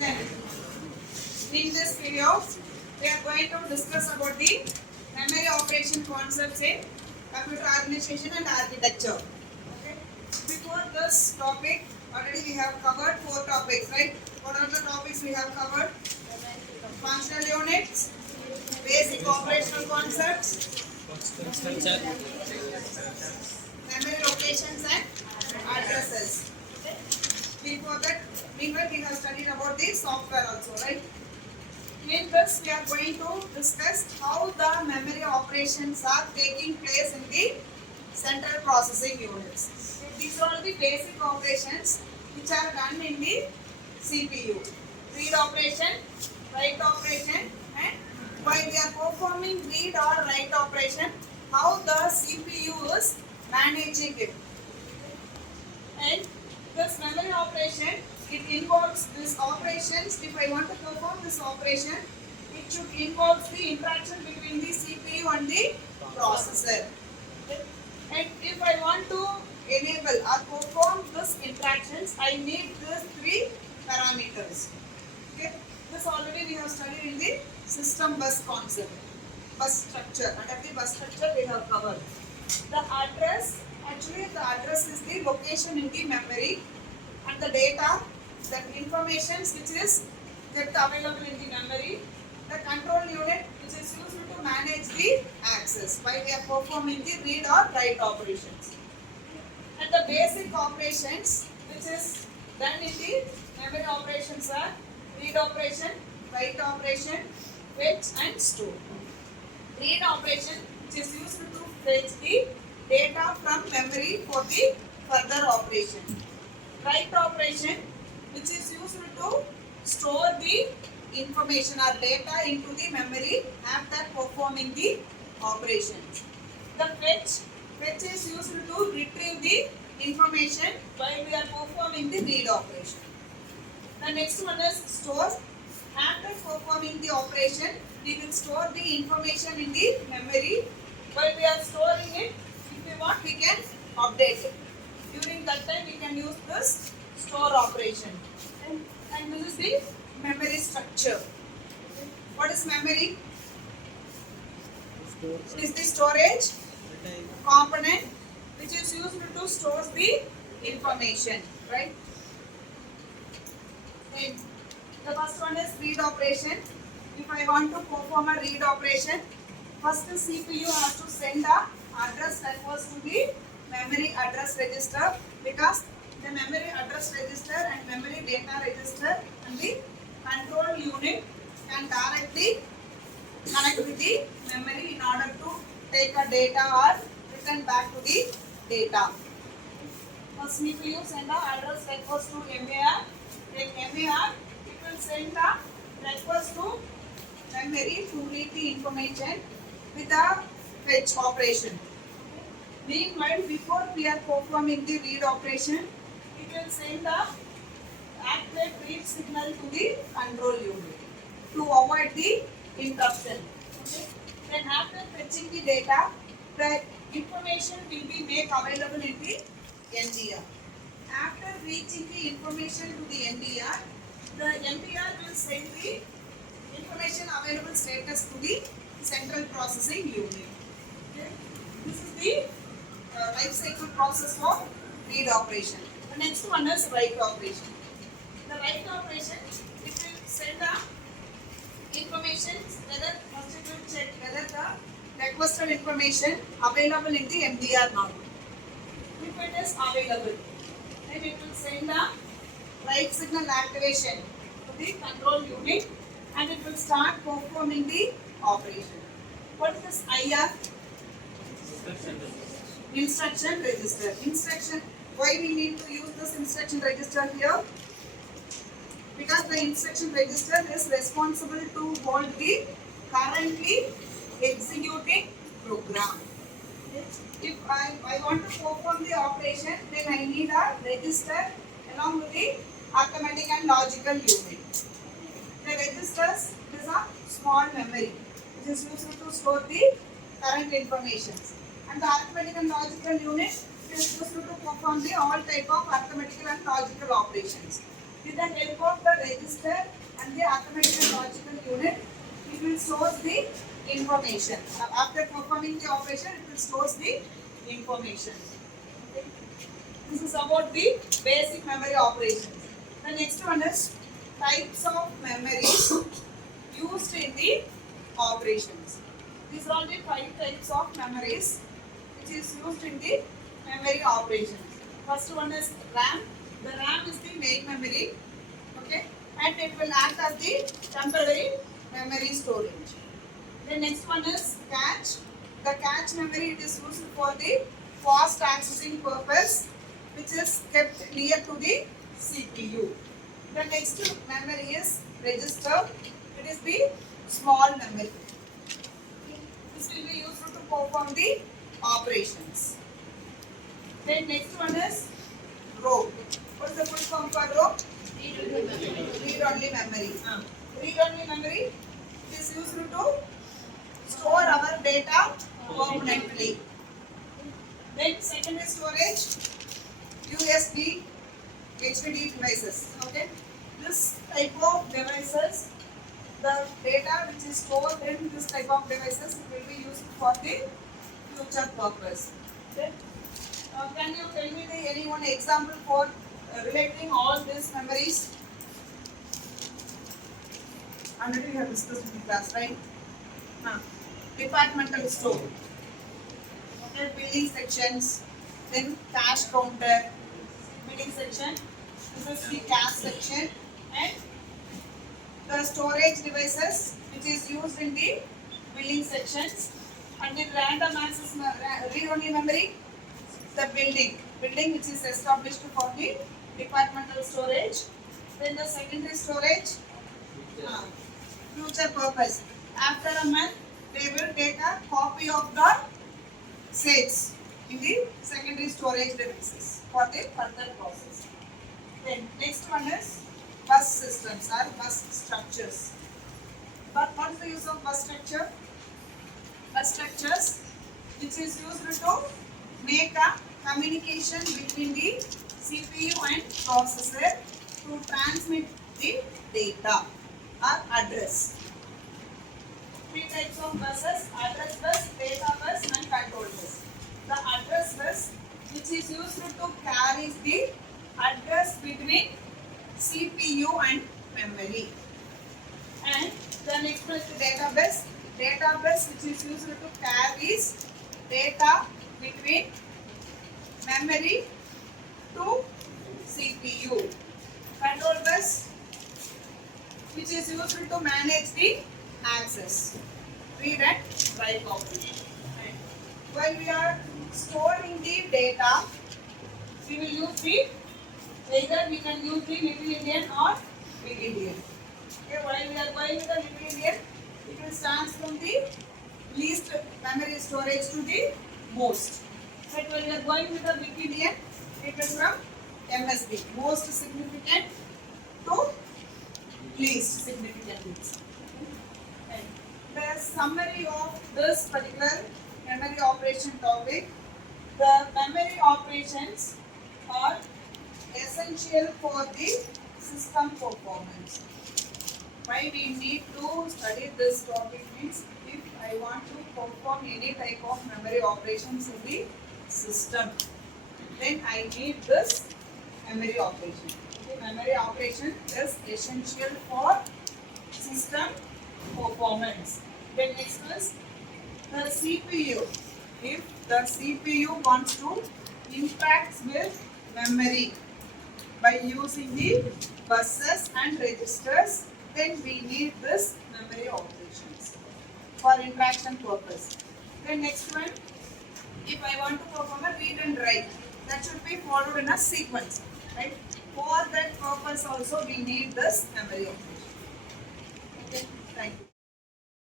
In this video, we are going to discuss about the memory operation concepts in computer administration and architecture. Okay. Before this topic, already we have covered 4 topics, right? What are the topics we have covered? Functional units, basic operational concepts, memory locations and addresses. Okay. Before that, meanwhile we have studied about the software also, right? In this, we are going to discuss how the memory operations are taking place in the central processing units. These are the basic operations which are done in the CPU. Read operation, write operation, and while we are performing read or write operation, how the CPU is managing it. And this memory operation, it involves these operations. If I want to perform this operation, it should involve the interaction between the CPU and the processor. And if I want to enable or perform these interactions, I need these 3 parameters. Okay. This already we have studied in the system bus concept, bus structure. Under the bus structure we have covered. The address, actually the address is the location in the memory, and the data, the information which is kept available in the memory, the control unit which is used to manage the access while we are performing the read or write operations, and the basic operations which is done in the memory operations are read operation, write operation, fetch and store. Read operation which is used to fetch the data from memory for the further operation. Write operation which is used to store the information or data into the memory after performing the operations. The fetch is used to retrieve the information while we are performing the read operation. The next one is store. After performing the operation, we will store the information in the memory. While we are storing it, if we want, we can update it. During that time, we can use this store operation. And this is the memory structure. What is memory? It is the storage component which is used to store the information, right? Then the first one is read operation. If I want to perform a read operation, first the CPU has to send the address that was to the memory address register, because the memory address register and memory data register and the control unit can directly connect with the memory in order to take a data or return back to the data. First CPU send the address request to MAR. Then MAR, it will send the request to memory to read the information with a fetch operation. Meanwhile, before we are performing the read operation, it will send the activate read signal to the control unit to avoid the interruption. Okay. Then after fetching the data, the information will be made available in the NDR. After reaching the information to the NDR, the NDR will send the information available status to the central processing unit. Okay. This is the life cycle process for read operation. The next one is write operation. The write operation, it will send the information, whether first it will check whether the requested information available in the MDR now. If it is available, then it will send the write signal activation to the control unit and it will start performing the operation. What is this IR? Instruction register. Instruction. Why we need to use this instruction register here? Because the instruction register is responsible to hold the currently executing program. If I want to perform the operation, then I need a register along with the arithmetic and logical unit. The registers is a small memory which is used to store the current information. And the arithmetic and logical unit is used to perform the all type of arithmetical and logical operations. With the help of the register and the arithmetic and logical unit, it will store the information. After performing the operation, it will store the information. Okay. This is about the basic memory operations. The next one is types of memories used in the operations. These are all the 5 types of memories which is used in the memory operations. First one is RAM. The RAM is the main memory, okay, and it will act as the temporary memory storage. The next one is cache. The cache memory, it is used for the fast accessing purpose, which is kept near to the CPU. The next memory is register. It is the small memory. This will be used to perform the operations. Then next one is row. What is the full form for row? Read-only memory. Read-only memory is used to store our data permanently. Then secondary storage, USB, HDD devices. Okay, this type of devices, the data which is stored in this type of devices will be used for the future purpose. Okay. Can you tell me any one example for relating all these memories? Already we have discussed in the class, right? Departmental store. Okay, billing sections, then cash counter, billing section. This is the cash section, and the storage devices which is used in the billing sections, and the random access read-only memory. The building which is established for the departmental storage. Then the secondary storage, future purpose. After a month, they will take a copy of the sets in the secondary storage devices for the further process. Then next one is bus systems or bus structures. But what is the use of bus structure? Bus structures which is used to make a communication between the CPU and processor to transmit the data or address. 3 types of buses: address bus, data bus, and control bus. The address bus, which is used to carry the address between CPU and memory. And the next one is the data bus. Data bus, which is used to carry data between memory to CPU. Control bus, which is used to manage the access, read and write operation. Right. While we are storing the data, we will use the either we can use the Little Endian or Big Endian. Okay, while we are going with the Little Endian, it will start from the least memory storage to the most. But when we are going with the Big Endian, it is from MSB, most significant to least significant. The summary of this particular memory operation topic: the memory operations are essential for the system performance. Why we need to study this topic means, if I want to perform any type of memory operations in the system, then I need this memory operation. Okay, memory operation is essential for system performance. Then next is the CPU. If the CPU wants to interact with memory by using the buses and registers, then we need this memory operations for interaction purpose. Then next one, if I want to perform a read and write, that should be followed in a sequence, right? For that purpose also we need this memory operation. Okay, thank you.